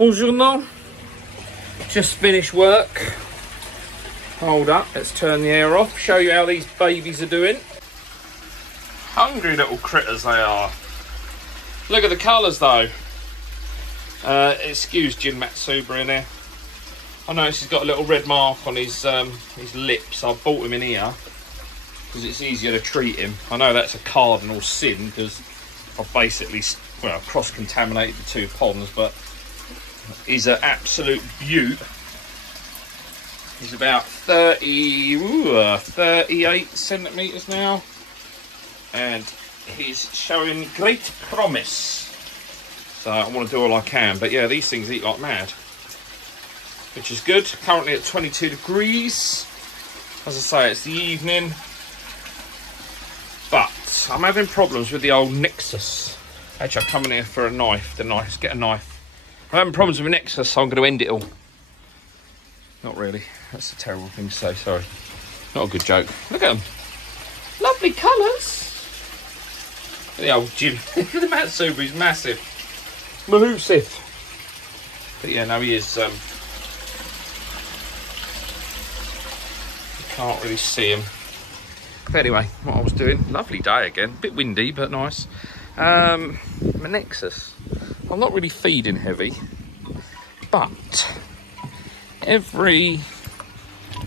Buongiorno. Just finished work. Hold up, let's turn the air off, show you how these babies are doing. Hungry little critters they are. Look at the colours though. Excuse Jim Matsuba in there. I noticed he's got a little red mark on his lips. I bought him in here because it's easier to treat him. I know that's a cardinal sin because I've basically, well, cross-contaminated the two ponds, but he's an absolute beaut. He's about 38 centimetres now, and he's showing great promise. So I want to do all I can, but yeah, these things eat like mad, which is good. Currently at 22 degrees. As I say, it's the evening, but I'm having problems with the old Nexus. Actually, I'll come in here for a knife. Get a knife. I'm having problems with Nexus, so I'm going to end it all. Not really. That's a terrible thing to say, sorry. Not a good joke. Look at them. Lovely colours. The old Jim. The Matsuba is massive. Mahoosive. But yeah, no, he is. You can't really see him. But anyway, what I was doing. Lovely day again. Bit windy, but nice. My Nexus. I'm not really feeding heavy, but every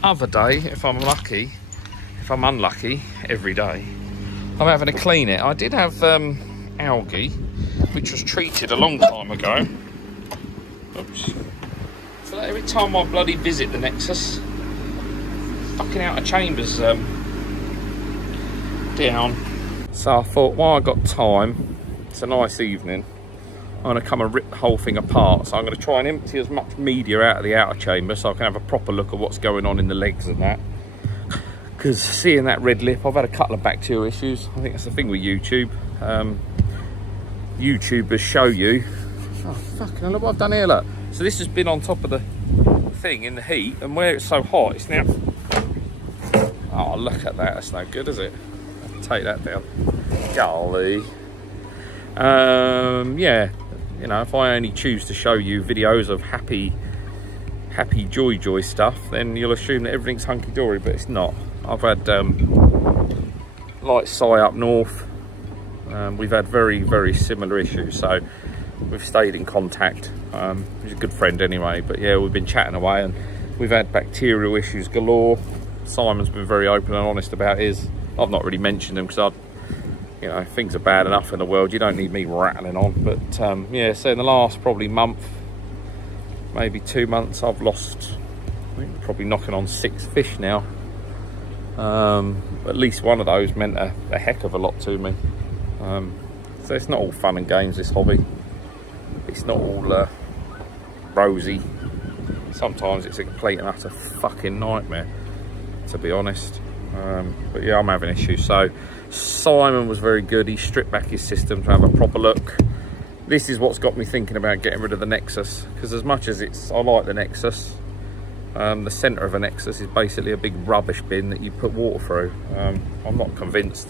other day, if I'm lucky, if I'm unlucky, every day, I'm having to clean it. I did have algae, which was treated a long time ago. Oops. So every time I bloody visit the Nexus, fucking out of chambers down. So I thought, while I got time, it's a nice evening, I'm going to come and rip the whole thing apart. So I'm going to try and empty as much media out of the outer chamber so I can have a proper look at what's going on in the legs and that. Because seeing that red lip, I've had a couple of bacterial issues. I think that's the thing with YouTube. YouTubers show you... Oh, fucking look what I've done here, look. So this has been on top of the thing in the heat, and where it's so hot, it's now... Oh, look at that. That's no good, is it? I'll take that down. Golly. Yeah. You know, if I only choose to show you videos of happy joy stuff, then you'll assume that everything's hunky-dory, but it's not. I've had like Si up north, we've had very similar issues, so we've stayed in contact. He's a good friend anyway, but yeah, we've been chatting away, and we've had bacterial issues galore. Simon's been very open and honest about his. I've not really mentioned them because you know, things are bad enough in the world. You don't need me rattling on. But yeah, so in the last probably month, maybe 2 months, I've lost, I think, probably knocking on 6 fish now. At least one of those meant a heck of a lot to me. So it's not all fun and games, this hobby. It's not all rosy. Sometimes it's a complete and utter fucking nightmare, to be honest. But yeah, I'm having issues. So Simon was very good. He stripped back his system to have a proper look. This is what's got me thinking about getting rid of the Nexus, because as much as I like the Nexus, the centre of a Nexus is basically a big rubbish bin that you put water through. I'm not convinced.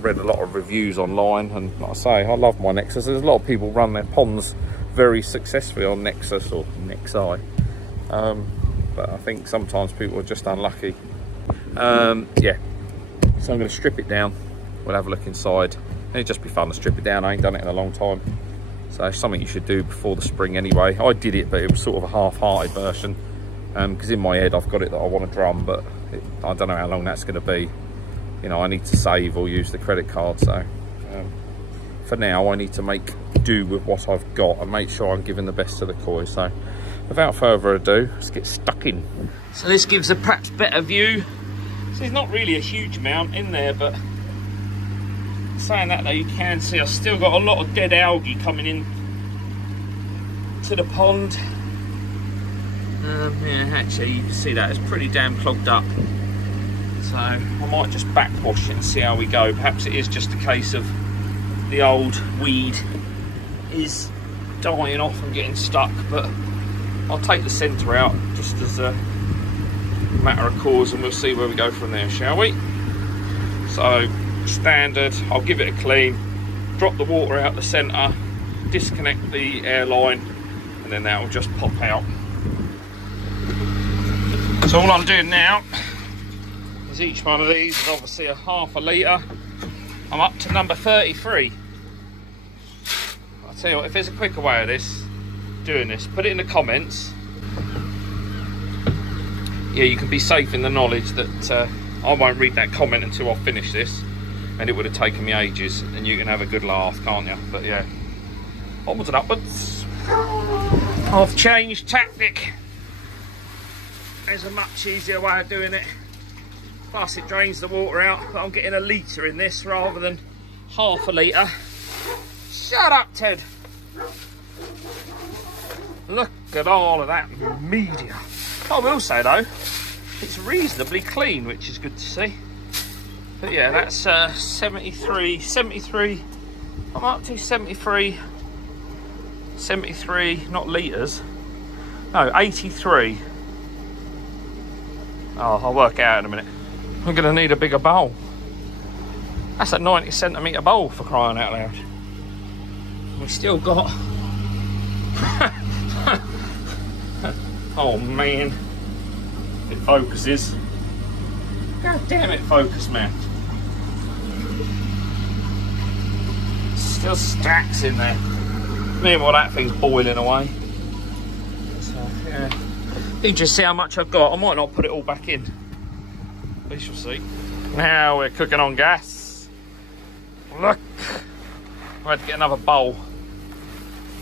Read a lot of reviews online, and like I say, I love my Nexus. There's a lot of people run their ponds very successfully on Nexus or Nexi, but I think sometimes people are just unlucky. Yeah, so I'm going to strip it down. We'll have a look inside. It'd just be fun to strip it down. I ain't done it in a long time, so it's something you should do before the spring anyway. I did it, but it was sort of a half-hearted version, because in my head I've got it that I want to drum, but I don't know how long that's going to be. You know, I need to save or use the credit card, so for now I need to make do with what I've got and make sure I'm giving the best to the koi. So without further ado, let's get stuck in. So this gives a perhaps better view. So there's not really a huge amount in there, but saying that though, you can see I've still got a lot of dead algae coming in to the pond. Yeah, actually you can see that it's pretty damn clogged up. So I might just backwash it and see how we go. Perhaps it is just a case of the old weed is dying off and getting stuck, but I'll take the centre out just as a matter of course, and we'll see where we go from there, shall we? So standard, I'll give it a clean, drop the water out the centre, disconnect the airline, and then that will just pop out. So all I'm doing now is each one of these is obviously a ½ litre. I'm up to number 33. I'll tell you what, if there's a quicker way of this, doing this, put it in the comments. Yeah, you can be safe in the knowledge that I won't read that comment until I finish this, and it would have taken me ages, and you can have a good laugh, can't you? But yeah, onwards and upwards. I've changed tactic. There's a much easier way of doing it. Plus it drains the water out, but I'm getting a litre in this rather than ½ litre. Shut up, Ted. Look at all of that media. I will say though, it's reasonably clean, which is good to see. But yeah, that's 73, I'm up to 73, not litres. No, 83. Oh, I'll work it out in a minute. I'm gonna need a bigger bowl. That's a 90cm bowl, for crying out loud. We still got... Oh man, it focuses. God damn it, focus, man. Still stacks in there. Meanwhile, that thing's boiling away. So, yeah. You can just see how much I've got. I might not put it all back in. We shall see. Now we're cooking on gas. Look, I had to get another bowl.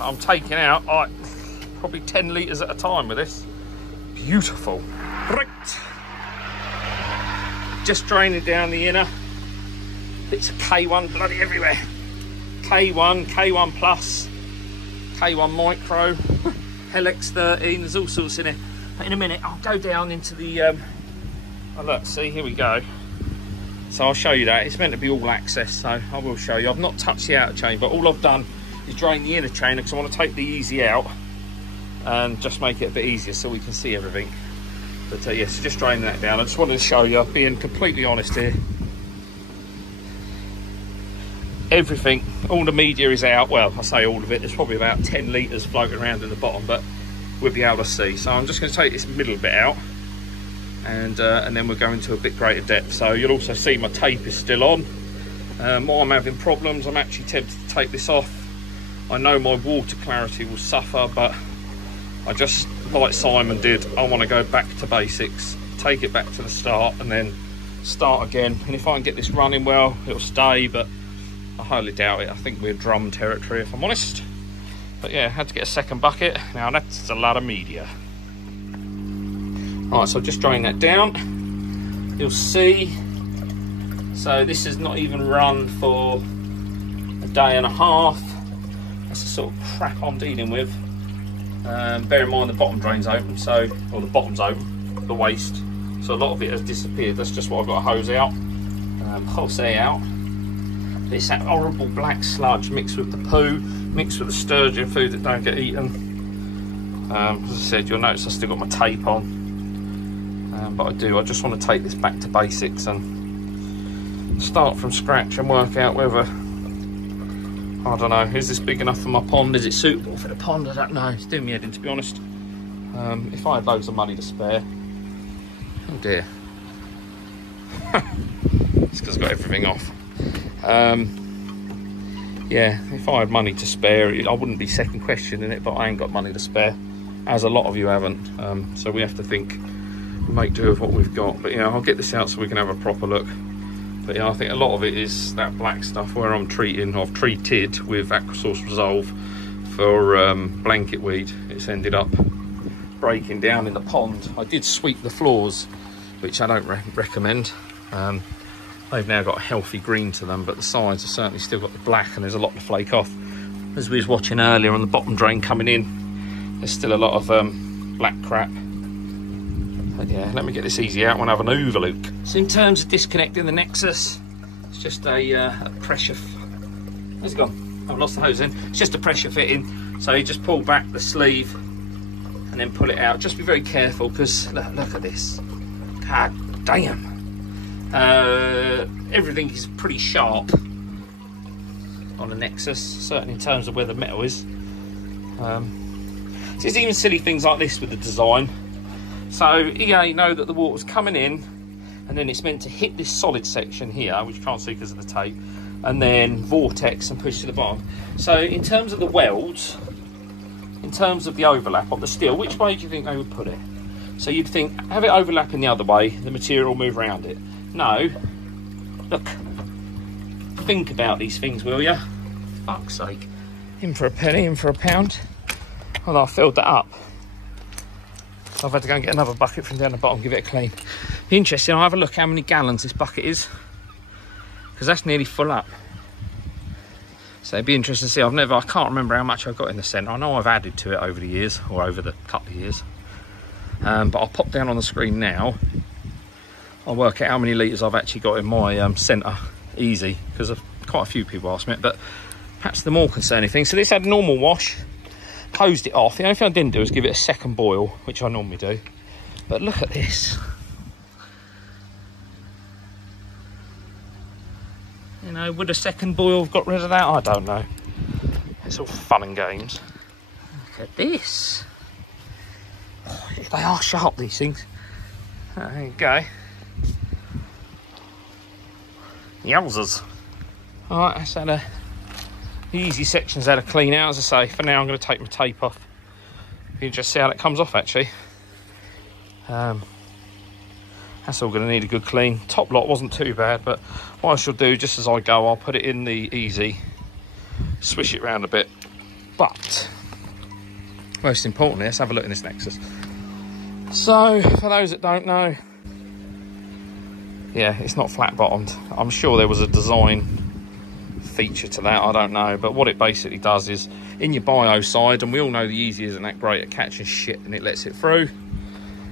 I'm taking out like probably 10 litres at a time with this. Beautiful. Right. Just draining down the inner. Bits of K1 bloody everywhere. K1, K1 plus, K1 micro, Helix 13. There's all sorts in it. But in a minute, I'll go down into the. Oh look, see, here we go. So I'll show you that. It's meant to be all access, so I will show you. I've not touched the outer chain, but all I've done is drain the inner chain because I want to take the easy out and just make it a bit easier so we can see everything. But yes, just drain that down. I just wanted to show you, being completely honest here. Everything, all the media is out. Well, I say all of it. There's probably about 10 litres floating around in the bottom, but we'll be able to see. So I'm just going to take this middle bit out, and then we'll go into a bit greater depth. So you'll also see my tape is still on. While I'm having problems, I'm actually tempted to take this off. I know my water clarity will suffer, but I just, like Simon did, I want to go back to basics, take it back to the start, and then start again. And if I can get this running well, it'll stay, but I highly doubt it. I think we're drum territory, if I'm honest. But yeah, I had to get a second bucket. Now that's a lot of media. All right, so just drain that down. You'll see. So this has not even run for a day and a half. That's the sort of crap I'm dealing with. Bear in mind the bottom drain's open, so, or the bottom's open, the waste. So a lot of it has disappeared. That's just what I've got to hose out. Hose out. It's that horrible black sludge mixed with the poo, mixed with the sturgeon food that don't get eaten. As I said, you'll notice I still got my tape on. But I just want to take this back to basics and start from scratch and work out whether, I don't know, is this big enough for my pond? Is it suitable for the pond? I don't know. It's doing me head in, to be honest. If I had loads of money to spare. Oh dear. It's because I've got everything off. Yeah, if I had money to spare, I wouldn't be second questioning it, but I ain't got money to spare, as a lot of you haven't. So we have to think, make do of what we've got. But yeah, I'll get this out so we can have a proper look. But yeah, I think a lot of it is that black stuff where I've treated with Aquasource Resolve for blanket weed. It's ended up breaking down in the pond. I did sweep the floors, which I don't recommend. They've now got a healthy green to them, but the sides have certainly still got the black, and there's a lot to flake off. As we was watching earlier on the bottom drain coming in, there's still a lot of black crap. But yeah, let me get this easy out when I have an overlook. So in terms of disconnecting the Nexus, it's just a pressure... Where's it gone? I've lost the hose in. It's just a pressure fitting. So you just pull back the sleeve and then pull it out. Just be very careful, because look at this. God damn. Everything is pretty sharp. on a Nexus, certainly in terms of where the metal is. So there's even silly things like this with the design. So you know that the water's coming in, and then it's meant to hit this solid section here, which you can't see because of the tape, and then vortex and push to the bottom. So in terms of the welds, in terms of the overlap on the steel, which way do you think they would put it? So you'd think, have it overlapping the other way, the material will move around it. No, look, think about these things, will you? Fuck's sake. In for a penny, in for a pound. Well, I filled that up. I've had to go and get another bucket from down the bottom, give it a clean. Interesting, I'll have a look how many gallons this bucket is, because that's nearly full up. So it'd be interesting to see. I can't remember how much I've got in the centre. I know I've added to it over the years, or over the couple of years. But I'll pop down on the screen now. I'll work out how many litres I've actually got in my centre, easy, because quite a few people asked me it, but perhaps the more concerning thing. So this had a normal wash, closed it off. The only thing I didn't do is give it a second boil, which I normally do. But look at this. You know, would a second boil have got rid of that? I don't know. It's all fun and games. Look at this. Oh, they are sharp, these things. There you go. Yowzers. Alright, that's had the easy sections had a clean out. As I say, for now I'm going to take my tape off. You can just see how that comes off, actually. That's all going to need a good clean. Top lot wasn't too bad, but what I shall do, just as I go, I'll put it in the easy, swish it around a bit. But most importantly, let's have a look in this Nexus. So for those that don't know, yeah, it's not flat bottomed. I'm sure there was a design feature to that, I don't know, but what it basically does is in your bio side, and we all know the Easy isn't that great at catching shit and it lets it through.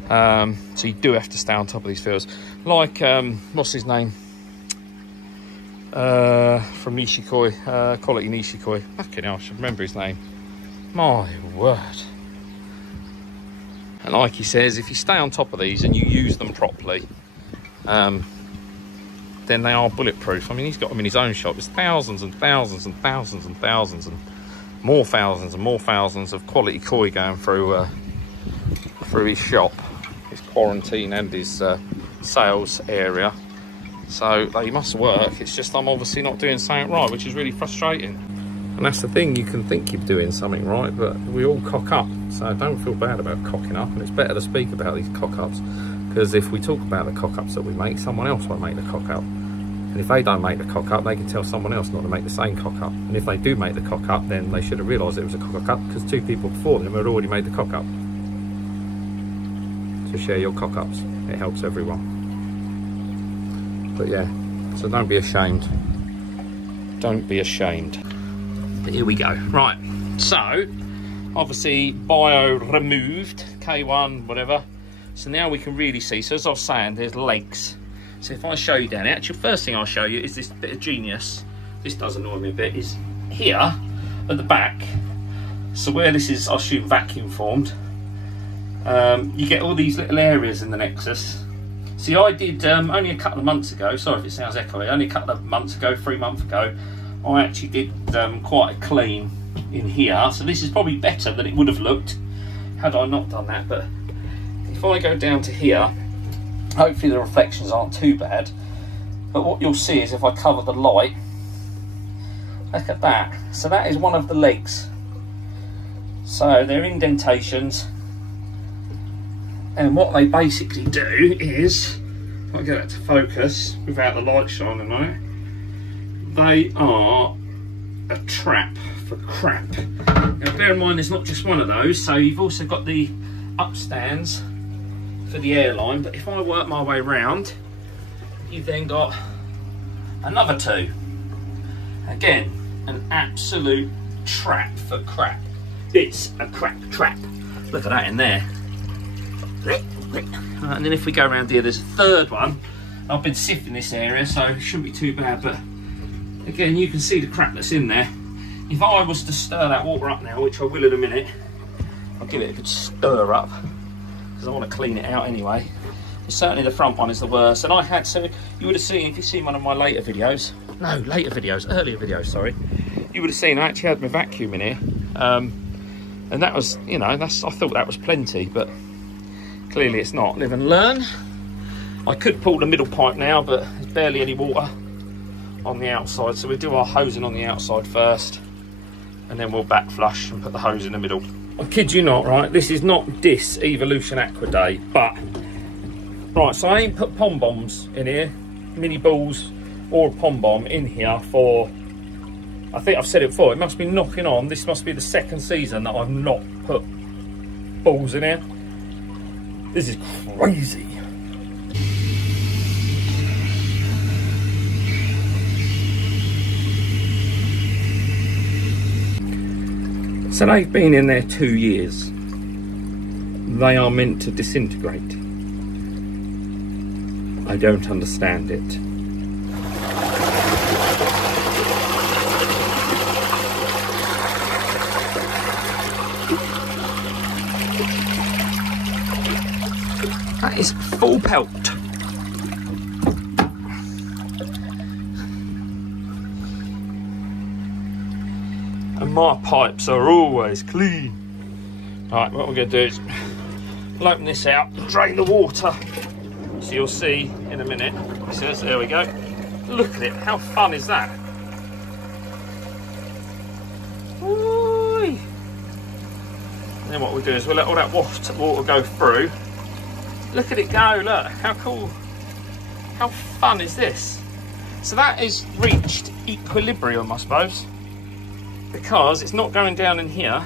So you do have to stay on top of these filters. Like, what's his name? From Nishikoi, Quality Nishikoi. Fucking hell, I should remember his name. My word. And like he says, if you stay on top of these and you use them properly, then they are bulletproof. I mean, he's got them in his own shop. There's thousands and thousands and thousands and thousands and more thousands of quality koi going through his shop, his quarantine and his sales area. So they must work. It's just I'm obviously not doing something right, which is really frustrating. And that's the thing, you can think you're doing something right, but we all cock up. So don't feel bad about cocking up, and it's better to speak about these cock-ups, because if we talk about the cock-ups that we make, someone else won't make the cock-up. And if they don't make the cock-up, they can tell someone else not to make the same cock-up. And if they do make the cock-up, then they should have realised it was a cock-up, because 2 people before them had already made the cock-up. So share your cock-ups, it helps everyone. But yeah, so don't be ashamed. Don't be ashamed. But here we go. Right, so obviously bio removed, K1, whatever. So now we can really see. So as I was saying, there's legs. So if I show you down here, actually first thing I'll show you is this bit of genius. This does annoy me a bit, is here at the back. So where this is, I assume, vacuum formed, you get all these little areas in the Nexus. See, I did only a couple of months ago, sorry if it sounds echoey, only a couple of months ago, 3 months ago, I actually did quite a clean in here. So this is probably better than it would have looked had I not done that. But if I go down to here, hopefully the reflections aren't too bad. But what you'll see is if I cover the light, look at that. So that is one of the legs. So they're indentations. And what they basically do is, if I get that to focus without the light shining on it, they are a trap for crap. Now bear in mind there's not just one of those, so you've also got the upstands for the airline, but if I work my way around, you've then got another 2. Again, an absolute trap for crap. It's a crap trap. Look at that in there. And then if we go around here, there's a 3rd one. I've been sifting this area, so it shouldn't be too bad, but again, you can see the crap that's in there. If I was to stir that water up now, which I will in a minute, I'll give it a good stir up, because I want to clean it out anyway. But certainly the front one is the worst. And I had, so you would have seen, if you've seen one of my earlier videos, sorry, you would have seen I actually had my vacuum in here. And that was, you know, I thought that was plenty, but clearly it's not. Live and learn. I could pull the middle pipe now, but there's barely any water on the outside, so we'll do our hosing on the outside first, and then we'll back flush and put the hose in the middle. I kid you not, right, this is not Dis Evolution Aqua Day, but right, so I ain't put pom bombs in here, mini balls or a pom bomb in here for, I think I've said it before, it must be knocking on, this must be the second season that I've not put balls in here. This is crazy. So they've been in there 2 years. They are meant to disintegrate. I don't understand it. That is full pelt. And my pipes are always clean. Alright, what we're going to do is we'll open this out and drain the water. So you'll see in a minute. So there we go. Look at it. How fun is that? Ooh. And then what we'll do is we'll let all that water go through. Look at it go. Look. How cool. How fun is this? So that is reached equilibrium, I suppose. Because it's not going down in here,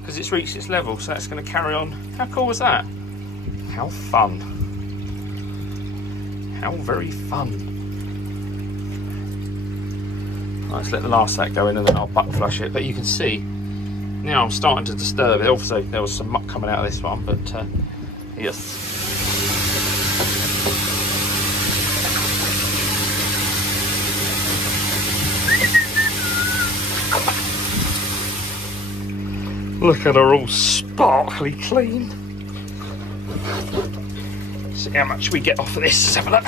because it's reached its level, so that's going to carry on. How cool was that? How fun. How very fun. Right, let's let the last sack go in and then I'll butt flush it. But you can see, now I'm starting to disturb it. Obviously there was some muck coming out of this one, but yes. Look at her all sparkly clean. See how much we get off of this. Let's have a look.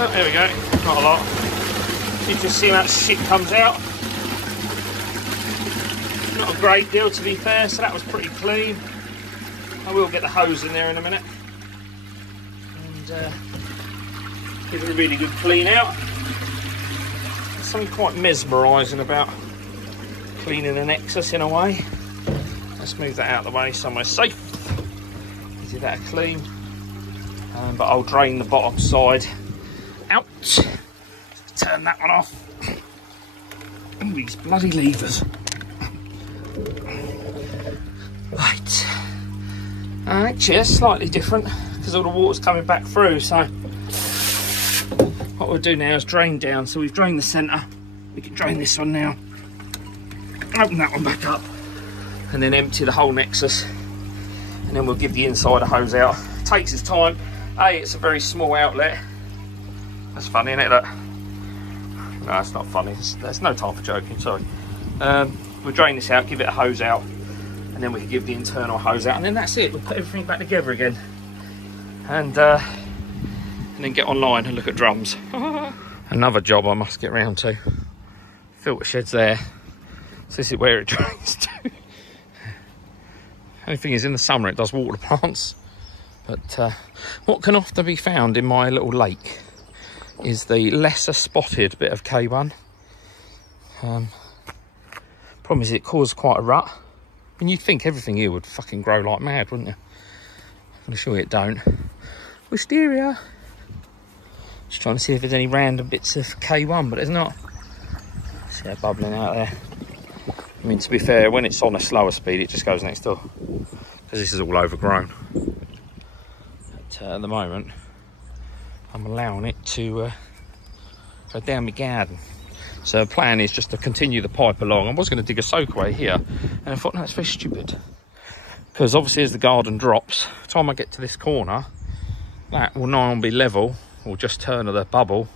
Oh, there we go. Not a lot. You just see how much shit comes out. Not a great deal, to be fair, so that was pretty clean. I will get the hose in there in a minute. And give it a really good clean out. There's something quite mesmerising about cleaning a Nexus in a way. Let's move that out of the way somewhere safe. Give that a clean. But I'll drain the bottom side out. Turn that one off. And these bloody levers. Right. Actually, it's slightly different because all the water's coming back through. So what we'll do now is drain down. So we've drained the centre. We can drain this one now. Open that one back up. And then empty the whole Nexus, and then we'll give the inside a hose out. It takes its time. It's a very small outlet. That's funny, isn't it? Look. No, it's not funny. There's no time for joking, sorry. We'll drain this out, give it a hose out, and then we can give the internal hose out, and then that's it. We'll put everything back together again, and then get online and look at drums. Another job I must get round to. Filter shed's there. So this is where it drains to. Only thing is, in the summer it does water plants, but what can often be found in my little lake is the lesser spotted bit of K1. Problem is it caused quite a rut. I mean, you'd think everything here would fucking grow like mad, wouldn't you? I'm sure it don't. Wisteria. Just trying to see if there's any random bits of K1, but there's not. See how bubbling out there. I mean, to be fair, when it's on a slower speed, it just goes next door, because this is all overgrown. But at the moment, I'm allowing it to go down my garden. So the plan is just to continue the pipe along. I was going to dig a soakaway here, and I thought, no, that's very stupid. Because obviously as the garden drops, by the time I get to this corner, that will now be level, or just turn of the bubble,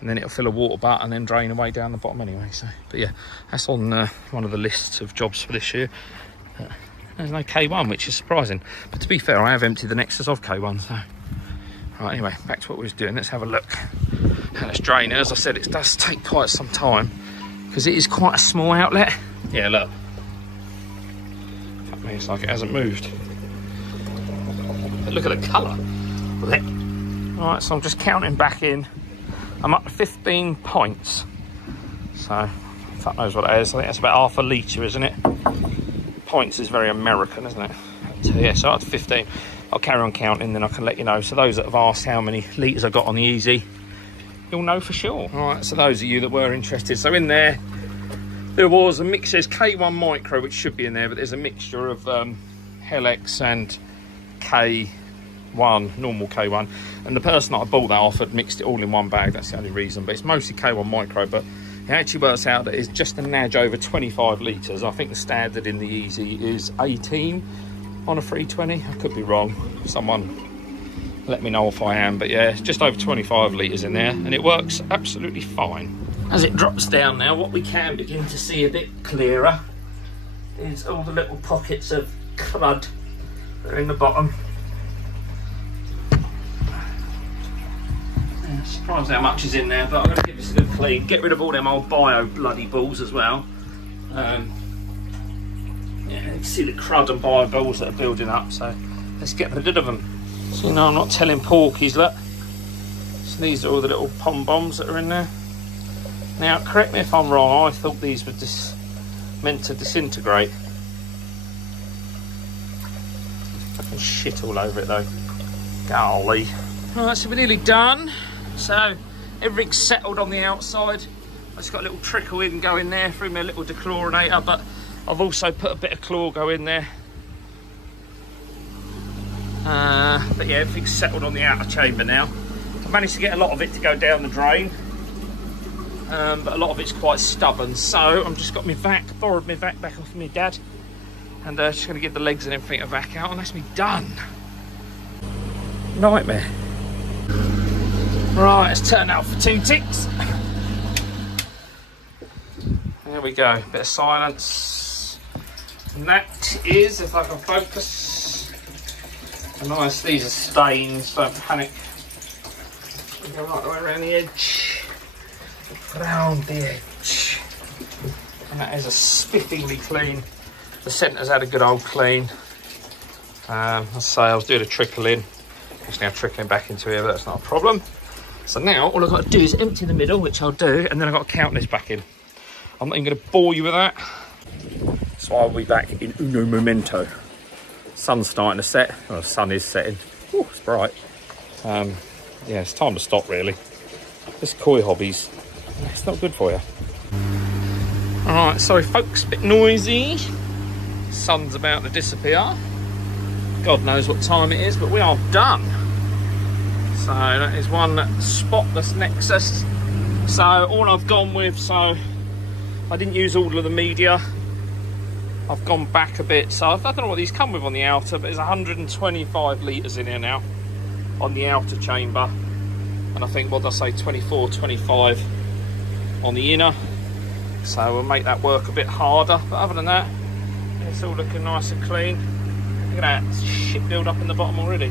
and then it'll fill a water butt and then drain away down the bottom anyway. So, but yeah, that's on one of the lists of jobs for this year. There's no K1, which is surprising. But to be fair, I have emptied the Nexus of K1. So, right, anyway, back to what we was doing. Let's have a look. And let's drain it. As I said, it does take quite some time because it is quite a small outlet. Yeah, look. That means like it hasn't moved. But look at the colour of it. Alright, so I'm just counting back in. I'm up to 15 points. So, fuck knows what that is. I think that's about half a litre, isn't it? Points is very American, isn't it? So, yeah, so up to 15. I'll carry on counting, then I can let you know. So those that have asked how many litres I got on the Easy, you'll know for sure. Alright, so those of you that were interested. So in there was a mix. There's K1 Micro, which should be in there, but there's a mixture of Helex and K1, normal K1. And the person that I bought that off had mixed it all in one bag. That's the only reason. But it's mostly K1 Micro, but it actually works out that it's just a nudge over 25 litres. I think the standard in the Easy is 18 on a 320. I could be wrong. Someone let me know if I am. But yeah, it's just over 25 litres in there, and it works absolutely fine. As it drops down now, what we can begin to see a bit clearer is all the little pockets of crud that are in the bottom. Surprised how much is in there, but I'm going to give this a good clean. Get rid of all them old bio bloody balls as well. Yeah, you can see the crud and bio balls that are building up, so let's get rid of them. So, you know, I'm not telling porkies, look. So these are all the little pom bombs that are in there. Now, correct me if I'm wrong, I thought these were just meant to disintegrate. Fucking shit all over it though. Golly. Alright, so we're nearly done. So everything's settled on the outside. I just got a little trickle in, go in there, threw me a little dechlorinator, but I've also put a bit of Chlorgo in there. But yeah, everything's settled on the outer chamber now. I've managed to get a lot of it to go down the drain, but a lot of it's quite stubborn. So I'm just got my vac, borrowed my vac back off my dad, and just going to give the legs and everything a vac out, and that's me done. Nightmare. Right, let's turn out for 2 ticks. There we go, bit of silence. And that is, if I can focus, nice, these are stains, don't panic. We go right the way around the edge, round the edge. And that is a spiffingly clean. The centre's had a good old clean. I say I was doing a trickle in. It's now trickling back into here, but that's not a problem. So now all I've got to do is empty the middle, which I'll do, and then I've got to count this back in. I'm not even going to bore you with that. So I'll be back in uno momento. Sun's starting to set. Well, the sun is setting. Ooh, it's bright. Yeah, it's time to stop really. This koi hobbies, it's not good for you. All right, sorry folks, a bit noisy. Sun's about to disappear. God knows what time it is, but we are done. So that is one spotless Nexus. So all I've gone with, so I didn't use all of the media. I've gone back a bit. So I don't know what these come with on the outer, but there's 125 litres in here now on the outer chamber. And I think, what did I say, 24, 25 on the inner. So we'll make that work a bit harder. But other than that, it's all looking nice and clean. Look at that shit build up in the bottom already.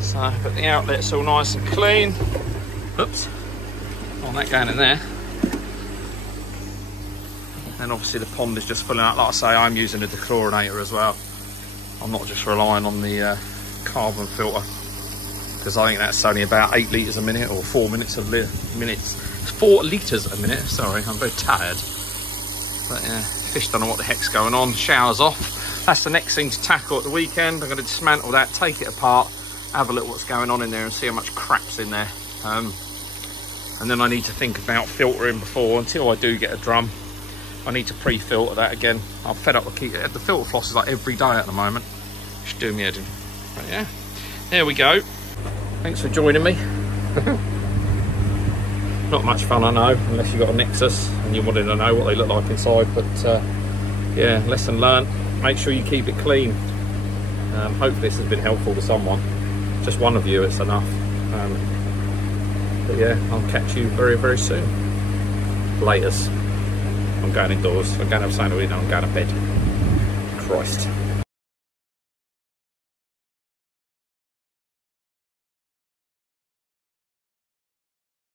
So, but the outlet's all nice and clean. Oops. Oh, that going in there. And obviously the pond is just filling out. Like I say, I'm using a dechlorinator as well. I'm not just relying on the carbon filter, because I think that's only about 8 litres a minute, or 4 minutes of minutes. 4 litres a minute. Sorry, I'm very tired. But yeah, fish don't know what the heck's going on. Shower's off. That's the next thing to tackle at the weekend. I'm going to dismantle that, take it apart, have a look what's going on in there and see how much crap's in there. And then I need to think about filtering before, until I do get a drum. I need to pre-filter that again. I'm fed up with keeping it. The filter floss is like every day at the moment. Just doing me head in. But yeah, there we go. Thanks for joining me. Not much fun, I know, unless you've got a Nexus and you wanted to know what they look like inside. But yeah, lesson learned. Make sure you keep it clean. Hopefully this has been helpful to someone. Just one of you, it's enough. But yeah, I'll catch you very, very soon. Laters. I'm going indoors. I'm going to have something to eat and I'm going to bed. Christ.